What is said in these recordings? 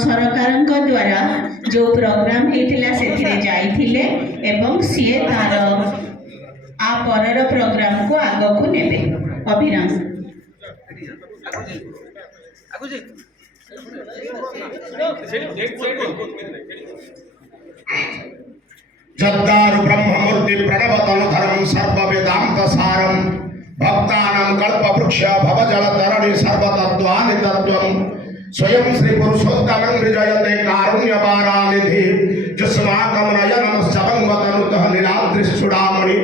सरकारଙ୍କ द्वारा जो प्रोग्राम हेतिला सेथिरे जाइथिले एवं सीए तार आ परर प्रोग्राम को आगो को नेबे। अभिराम जद्दारु ब्रह्ममूर्ति प्रणवतनुधरं सर्ववेदांत सारं भक्तानां कल्पवृक्ष भवजलतरणि सर्वतत्त्वानितत्त्वं स्वयं श्री पुरुषोत्तमं विजयते कारुण्यपारानिधि जुष्माकं नयनमश्चवंगतनुतः नीलाद्रिश्चूडामणि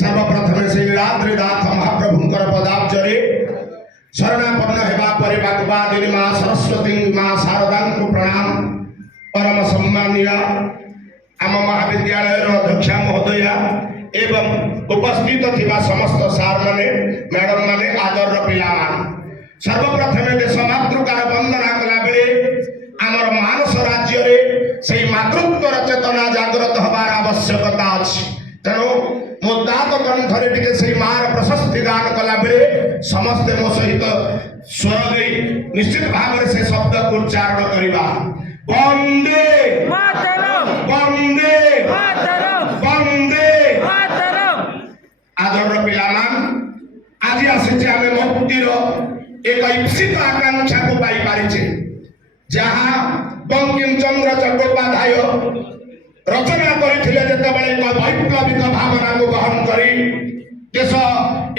सर्वप्रथमे श्री नीलाद्रिनाथ महाप्रभुंकर पदाब्जरे शरणापन्न हेबा परे भगवादिनी मां सरस्वती मां शारदा को प्रणाम। परम सम्मानीय आम महाविद्यालय अध्यक्षा महोदया एवं उपस्थित थिबा समस्त सार माने मैडम माने आदर पिला मान सर्वप्रथमे देश मातृकार वंदना कला बेले आमर मानस राज्य रे से मातृत्व चेतना जागृत हबार आवश्यकता अछि। तेणु मो दात कंठरे टिके से मार प्रशस्ति दान कला बेले समस्त मो सहित स्वर दे निश्चित भाव से शब्द को उच्चारण करिबा। वंदे मातरम वंदे मातरम वंदे मातरम। आदर पिलामान आज आसी आमे मुक्तिर एक इप्सित आकांक्षा को पाई पारिछे जहाँ बंकिम चंद्र चट्टोपाध्याय रचना करथिले जेतेबेले एक वैप्लविक भावना को ग्रहण करी देश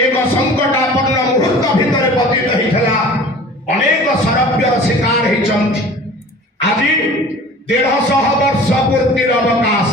एक संकटापन्न मुहूर्त भितर पतित होइथला अनेक सरव्यर शिकार होइचंती। आज 150 वर्ष पूर्तिर अवकाश